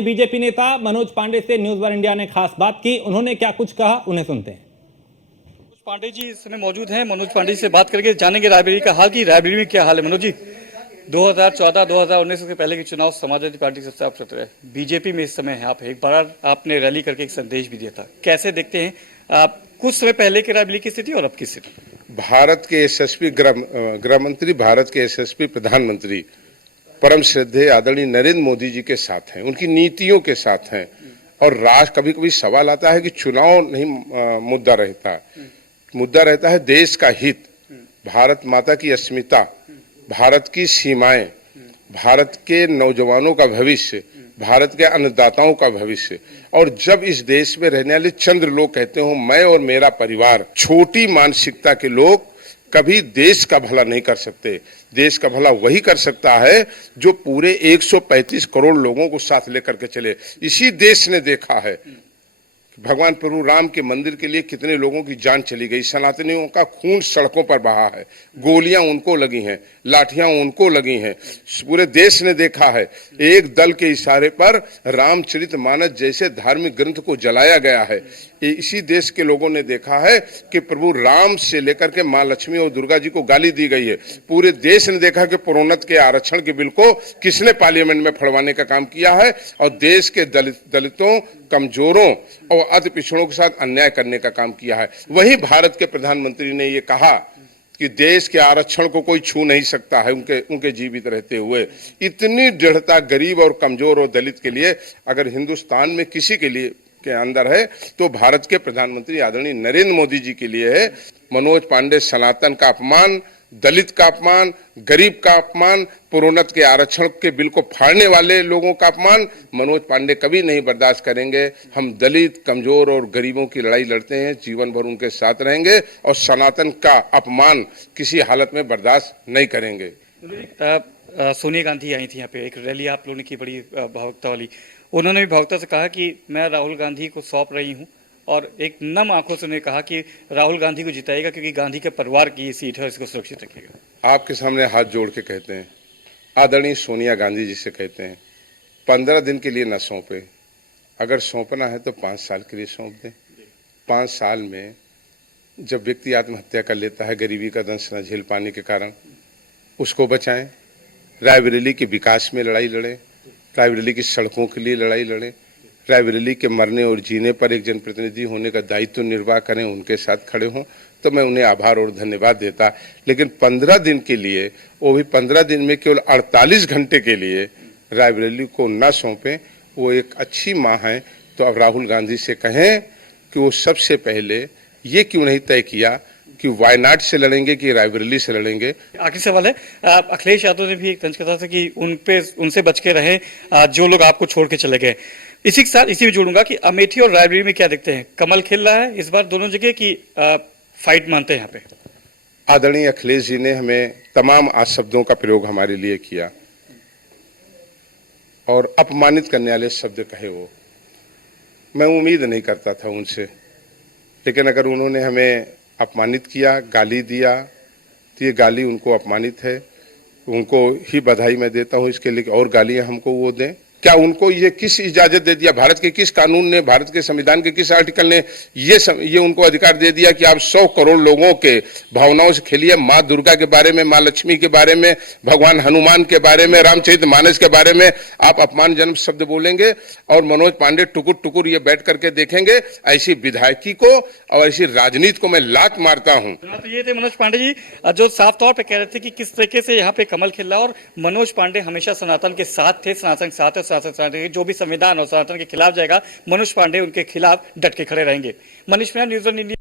वहीं बीजेपी नेता मनोज पांडे से न्यूज वन इंडिया ने खास बात की। उन्होंने क्या कुछ कहा, उन्हें सुनते हैं। मनोज पांडे जी इस समय मौजूद हैं। मनोज पांडे जी से बात करके जानेंगे रायबरेली का हाल की। रायबरेली में क्या हाल है मनोज जी? 2014-2019 के पहले के चुनाव समाजवादी पार्टी सबसे आप रहे, बीजेपी में इस समय है आप। एक बार आपने रैली करके एक संदेश भी दिया था, कैसे देखते हैं आप कुछ समय पहले की रायबरेली की स्थिति और अब की स्थिति? भारत के यशस्वी गृह मंत्री, भारत के यशस्वी प्रधानमंत्री परम श्रद्धेय आदरणीय नरेंद्र मोदी जी के साथ हैं, उनकी नीतियों के साथ हैं। और कभी कभी सवाल आता है कि चुनाव नहीं मुद्दा रहता, मुद्दा रहता है देश का हित, भारत माता की अस्मिता, भारत की सीमाएं, भारत के नौजवानों का भविष्य, भारत के अन्नदाताओं का भविष्य। और जब इस देश में रहने वाले चंद्र लोग कहते हो मैं और मेरा परिवार, छोटी मानसिकता के लोग कभी देश का भला नहीं कर सकते। देश का भला वही कर सकता है जो पूरे 135 करोड़ लोगों को साथ लेकर के चले। इसी देश ने देखा है भगवान प्रभु राम के मंदिर के लिए कितने लोगों की जान चली गई, सनातनियों का खून सड़कों पर बहा है, गोलियां उनको लगी हैं, लाठियां उनको लगी हैं। पूरे देश ने देखा है एक दल के इशारे पर रामचरितमानस जैसे धार्मिक ग्रंथ को जलाया गया है। इसी देश के लोगों ने देखा है कि प्रभु राम से लेकर के मां लक्ष्मी और दुर्गा जी को गाली दी गई है। पूरे देश ने देखा कि प्रोन्नत के आरक्षण के बिल को किसने पार्लियामेंट में फड़वाने का काम किया है और देश के दलितों, कमजोरों और अति पिछड़ों के साथ अन्याय करने का काम किया है। वही भारत के प्रधानमंत्री ने ये कहा कि देश के आरक्षण को कोई छू नहीं सकता है उनके जीवित रहते हुए। इतनी दृढ़ता गरीब और कमजोर और दलित के लिए अगर हिंदुस्तान में किसी के लिए के अंदर है तो भारत के प्रधानमंत्री आदरणीय नरेंद्र मोदी जी के लिए है। मनोज पांडे सनातन का अपमान, दलित का अपमान, गरीब का अपमान, प्रोन्नत के आरक्षण के बिल को फाड़ने वाले लोगों का अपमान मनोज पांडे कभी नहीं बर्दाश्त करेंगे। हम दलित, कमजोर और गरीबों की लड़ाई लड़ते हैं, जीवन भर उनके साथ रहेंगे और सनातन का अपमान किसी हालत में बर्दाश्त नहीं करेंगे। सोनिया गांधी आई थी यहाँ पे, एक रैली आप लोगों ने की बड़ी भावुकता वाली। उन्होंने भी भावुकता से कहा कि मैं राहुल गांधी को सौंप रही हूँ और एक नम आंखों से उन्होंने कहा कि राहुल गांधी को जिताएगा क्योंकि गांधी के परिवार की ये सीट है, इसको सुरक्षित रखेगा। आपके सामने हाथ जोड़ के कहते हैं, आदरणीय सोनिया गांधी जी से कहते हैं 15 दिन के लिए न सौंपे, अगर सौंपना है तो 5 साल के लिए सौंप दें। 5 साल में जब व्यक्ति आत्महत्या कर लेता है गरीबी का दंश न झेल पाने के कारण, उसको बचाएं। रायबरेली के विकास में लड़ाई लड़ें, रायबरेली की सड़कों के लिए लड़ाई लड़ें, रायबरेली के मरने और जीने पर एक जनप्रतिनिधि होने का दायित्व निर्वाह करें, उनके साथ खड़े हों तो मैं उन्हें आभार और धन्यवाद देता। लेकिन 15 दिन के लिए, वो भी 15 दिन में केवल 48 घंटे के लिए रायबरेली को न सौंपें। वो एक अच्छी माँ है तो अब राहुल गांधी से कहें कि वो सबसे पहले ये क्यों नहीं तय किया कि वायनाड से लड़ेंगे कि रायबरेली से लड़ेंगे। आखिरी सवाल है, अखिलेश यादव ने भी एक तंज कहा था कि उनसे बच के रहे जो लोग आपको छोड़ के चले गए। इसी के साथ इसी में जोड़ूंगा कि अमेठी और रायबरेली में क्या देखते हैं, कमल खिल रहा है इस बार दोनों जगह की फाइट मानते हैं यहाँ पे? आदरणीय अखिलेश जी ने हमें तमाम शब्दों का प्रयोग हमारे लिए किया और अपमानित करने वाले शब्द कहे। वो मैं उम्मीद नहीं करता था उनसे, लेकिन अगर उन्होंने हमें अपमानित किया, गाली दिया तो ये गाली उनको अपमानित है, उनको ही बधाई मैं देता हूँ इसके लिए और गालियाँ हमको वो दें। क्या उनको ये किस इजाजत दे दिया, भारत के किस कानून ने, भारत के संविधान के किस आर्टिकल ने ये उनको अधिकार दे दिया कि आप 100 करोड़ लोगों के भावनाओं से खेलिए? माँ दुर्गा के बारे में, माँ लक्ष्मी के बारे में, भगवान हनुमान के बारे में, रामचरितमानस के बारे में आप अपमानजनक शब्द बोलेंगे और मनोज पांडे टुकुर टुकुर ये बैठ करके देखेंगे? ऐसी विधायकी को और ऐसी राजनीति को मैं लात मारता हूँ। तो ये थे मनोज पांडे जी जो साफ तौर पर कह रहे थे कि किस तरीके से यहाँ पे कमल खिल रहा है और मनोज पांडे हमेशा सनातन के साथ थे, सनातन के साथ है, जो भी संविधान और सनातन के खिलाफ जाएगा मनोज पांडे उनके खिलाफ डट के खड़े रहेंगे। Manish Meena, news 1 India.